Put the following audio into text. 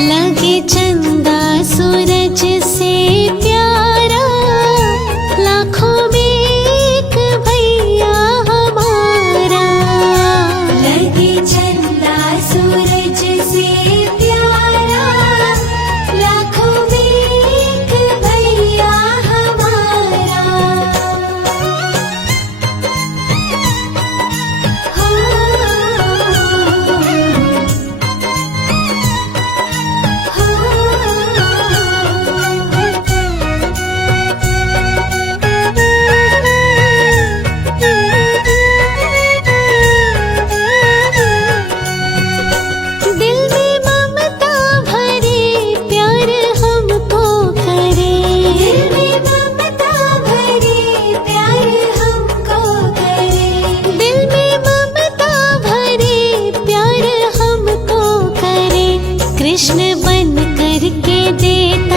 लगे चंदा सूरज से प्यारा, लाखों में एक भैया हमारा। लगे चंदा सूरज से प्यारा, लाखों में एक भैया हमारा। दिल में ममता भरे प्यार हमको करे, दिल में ममता भरे प्यार हमको करे। दिल में ममता भरे प्यार हमको करे। कृष्ण बन करके देते